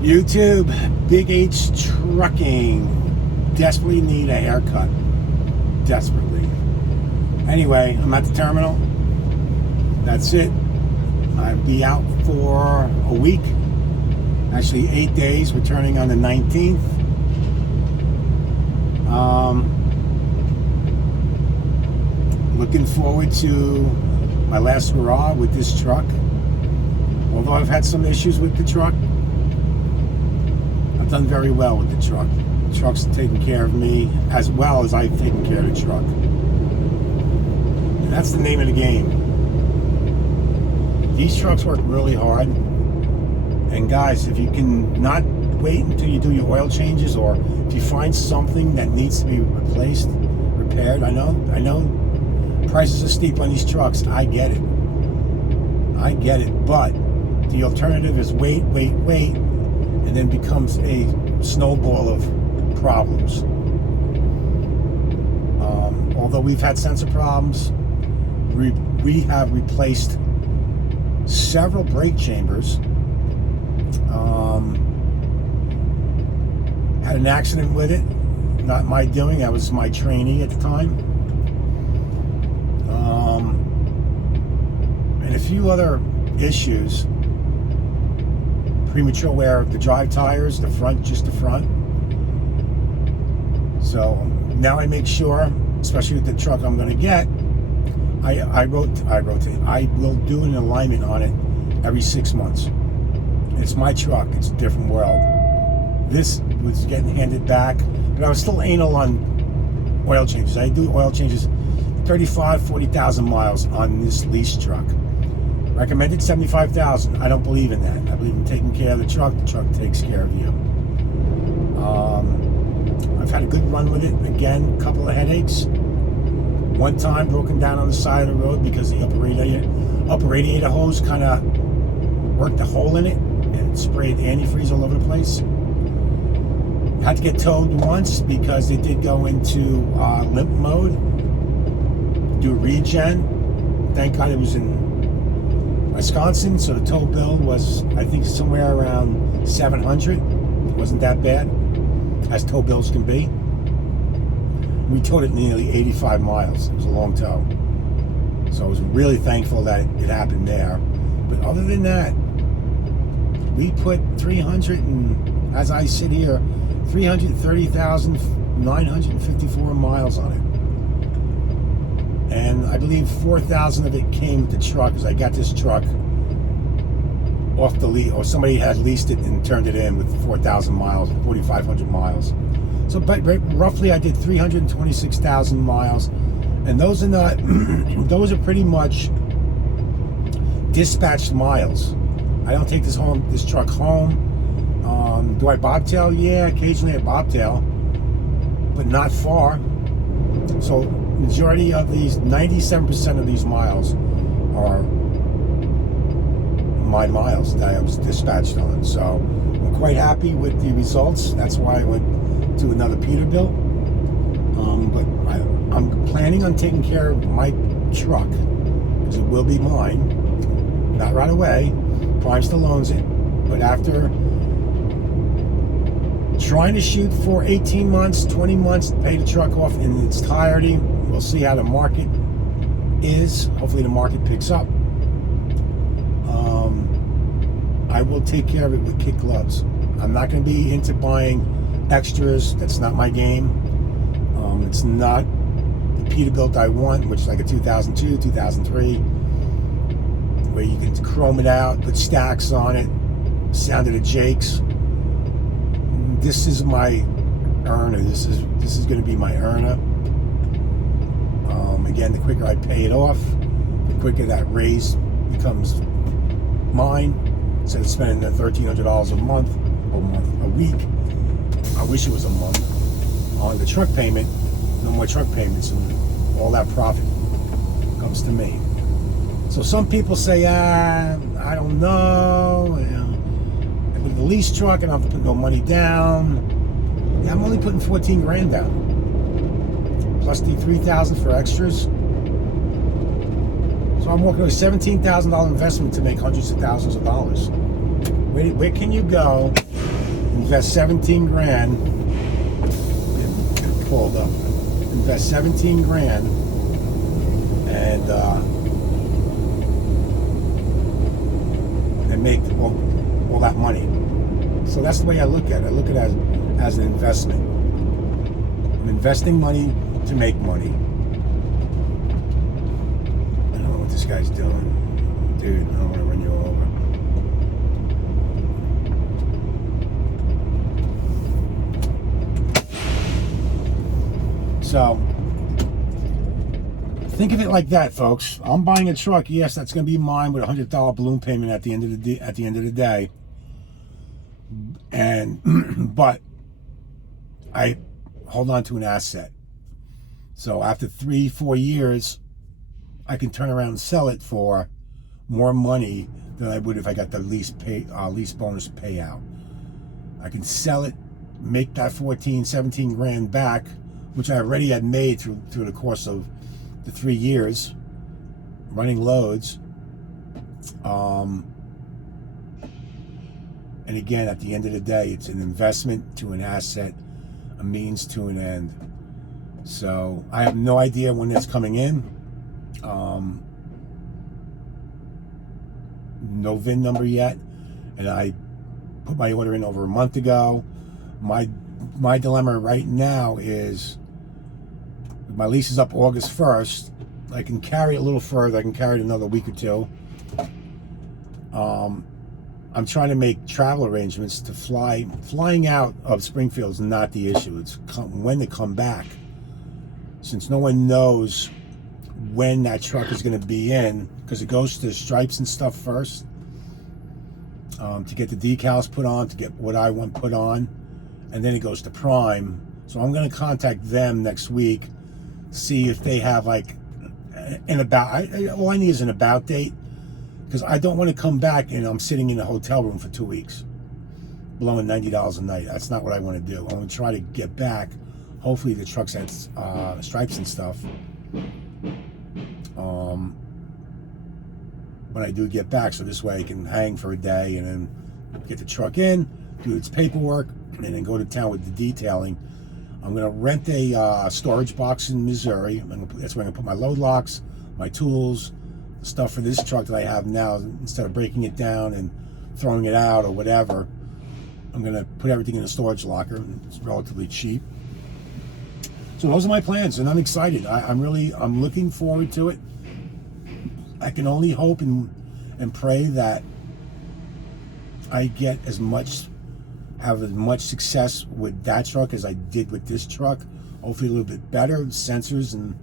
YouTube, BigH Trucking. Desperately need a haircut. Desperately. Anyway, I'm at the terminal. That's it. I'll be out for a week. Actually, 8 days, returning on the 19th. Looking forward to my last hurrah with this truck. Although I've had some issues with the truck, I've done very well with the truck. The truck's taken care of me as well as I've taken care of the truck. And that's the name of the game. These trucks work really hard. And guys, if you can not wait until you do your oil changes, or if you find something that needs to be replaced, repaired, I know prices are steep on these trucks. I get it. But the alternative is wait, and then becomes a snowball of problems. Although we've had sensor problems, we have replaced several brake chambers. Had an accident with it. Not my doing. That was my trainee at the time. And a few other issues. Premature wear of the drive tires, just the front. So now I make sure, especially with the truck I'm going to get, I will do an alignment on it every 6 months. It's my truck. It's a different world. This was getting handed back, but I was still anal on oil changes. I do oil changes 40,000 miles on this lease truck. Recommended 75,000. I don't believe in that. I believe in taking care of the truck. The truck takes care of you. I've had a good run with it. Again, a couple of headaches. One time broken down on the side of the road because the upper radiator hose kind of worked a hole in it and sprayed antifreeze all over the place. Had to get towed once because they did go into limp mode. Do regen. Thank God it was in Wisconsin, so the tow bill was, I think, somewhere around $700. It wasn't that bad, as tow bills can be. We towed it nearly 85 miles. It was a long tow. So I was really thankful that it happened there. But other than that, we put as I sit here, 330,954 miles on it. And I believe 4,000 of it came with the truck, because I got this truck off the lease, or somebody had leased it and turned it in with 4,000 miles, 4,500 miles. So but roughly I did 326,000 miles. And those are not, those are pretty much dispatched miles. I don't take this truck home. Do I bobtail? Yeah, occasionally I bobtail, but not far. So majority of these, 97% of these miles are my miles that I was dispatched on. So I'm quite happy with the results. That's why I went to another Peterbilt. But I'm planning on taking care of my truck, because it will be mine. Not right away. Prime still owns it. But after trying to shoot for 18 months, 20 months, pay the truck off in its entirety. We'll see how the market is. Hopefully the market picks up. I will take care of it with kid gloves. I'm not going to be into buying extras. That's not my game. It's not the Peterbilt I want, which is like a 2002, 2003, where you can chrome it out, put stacks on it, sound of the Jakes. This is my earner. This is going to be my earner. Again, the quicker I pay it off, the quicker that raise becomes mine. Instead of spending the $1,300 a month, a week. I wish it was a month on the truck payment. No more truck payments, and all that profit comes to me. So some people say, I don't know. With the lease truck, I don't have to put no money down. Yeah, I'm only putting 14 grand down, plus the 3,000 for extras. So I'm walking with a $17,000 investment to make hundreds of thousands of dollars. Where can you go invest 17 grand, get pulled up, invest 17 grand, and make all that money. So that's the way I look at it. I look at it as an investment. I'm investing money to make money. I don't know what this guy's doing. Dude, I don't want to run you over. So, think of it like that, folks. I'm buying a truck. Yes, that's going to be mine with a $100 balloon payment at the end of the day. And but I hold on to an asset. So after 3-4 years, I can turn around and sell it for more money than I would if I got the lease bonus payout. I can sell it, make that 17 grand back, which I already had made through the course of the 3 years running loads. And again, at the end of the day, it's an investment to an asset, a means to an end. So I have no idea when it's coming in. No VIN number yet, and I put my order in over a month ago. My dilemma right now is my lease is up August 1st. I can carry it a little further. I can carry it another week or two. I'm trying to make travel arrangements to fly. Flying out of Springfield is not the issue. It's when to come back. Since no one knows when that truck is going to be in, because it goes to stripes and stuff first, to get the decals put on, to get what I want put on, and then it goes to Prime. So I'm going to contact them next week, see if they have like an about. All I need is an about date, because I don't want to come back and I'm sitting in a hotel room for 2 weeks, blowing $90 a night. That's not what I want to do. I want to try to get back. Hopefully the truck's at stripes and stuff. When I do get back, so this way I can hang for a day and then get the truck in, do its paperwork, and then go to town with the detailing. I'm going to rent a storage box in Missouri. That's where I'm going to put my load locks, my tools, stuff for this truck that I have now. Instead of breaking it down and throwing it out or whatever, I'm going to put everything in a storage locker. It's relatively cheap. So those are my plans, and I'm excited. I'm looking forward to it. I can only hope and pray that I get have as much success with that truck as I did with this truck. Hopefully a little bit better. Sensors and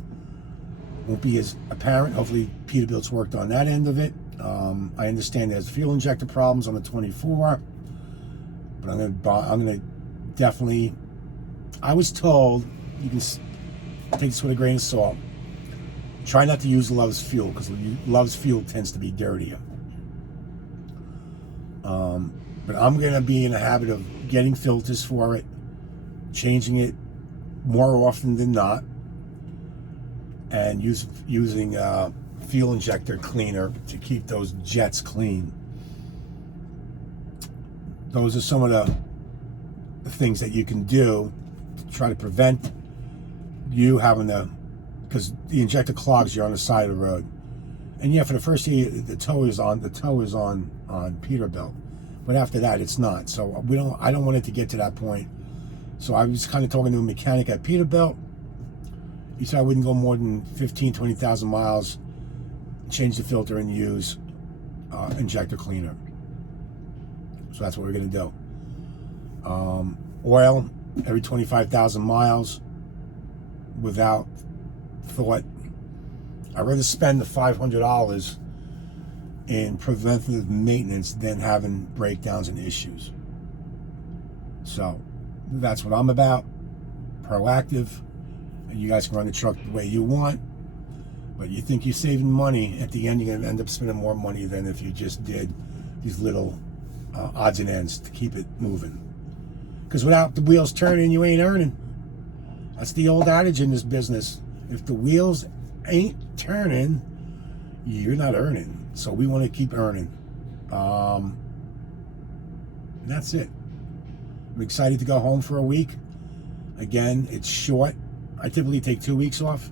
won't be as apparent. Hopefully Peterbilt's worked on that end of it. I understand there's fuel injector problems on the 24, but I'm gonna definitely. I was told, you can take this with a grain of salt. Try not to use Love's fuel, because Love's fuel tends to be dirtier. But I'm going to be in the habit of getting filters for it, changing it more often than not, and using fuel injector cleaner to keep those jets clean. Those are some of the things that you can do to try to prevent you having because the injector clogs you on the side of the road. And yeah, for the first year, the tow is on Peterbilt, but after that, it's not. So I don't want it to get to that point. So I was kind of talking to a mechanic at Peterbilt. He said I wouldn't go more than 20,000 miles, change the filter, and use injector cleaner. So that's what we're gonna do. Oil every 25,000 miles without thought. I'd rather spend the $500 in preventative maintenance than having breakdowns and issues. So that's what I'm about. Proactive. And you guys can run the truck the way you want, but you think you're saving money, at the end you're going to end up spending more money than if you just did these little odds and ends to keep it moving. Because without the wheels turning, you ain't earning. That's the old adage in this business. If the wheels ain't turning, you're not earning. So we want to keep earning. And that's it. I'm excited to go home for a week. Again, it's short. I typically take 2 weeks off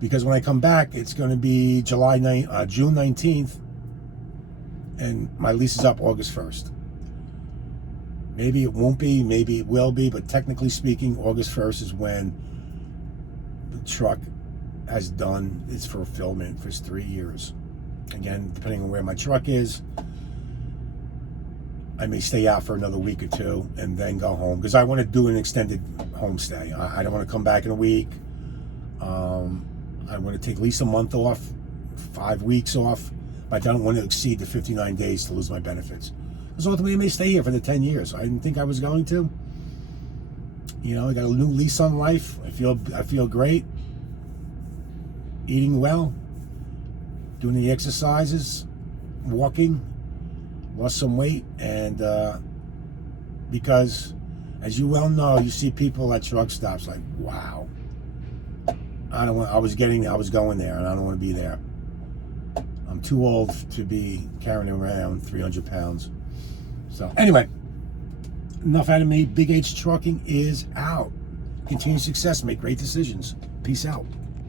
because when I come back, it's going to be June 19th, and my lease is up August 1st. Maybe it won't be, maybe it will be, but technically speaking, August 1st is when the truck has done its fulfillment for 3 years. Again, depending on where my truck is, I may stay out for another week or two and then go home because I want to do an extended homestay. I don't want to come back in a week. I want to take at least a month off, 5 weeks off, but I don't want to exceed the 59 days to lose my benefits. Because ultimately I may stay here for the 10 years. I didn't think I was going to. You know, I got a new lease on life. I feel great. Eating well, doing the exercises, walking, lost some weight, and because, as you well know, you see people at truck stops like, wow, I was going there, and I don't want to be there. I'm too old to be carrying around 300 pounds. So anyway, enough out of me. BigH Trucking is out. Continue success. Make great decisions. Peace out.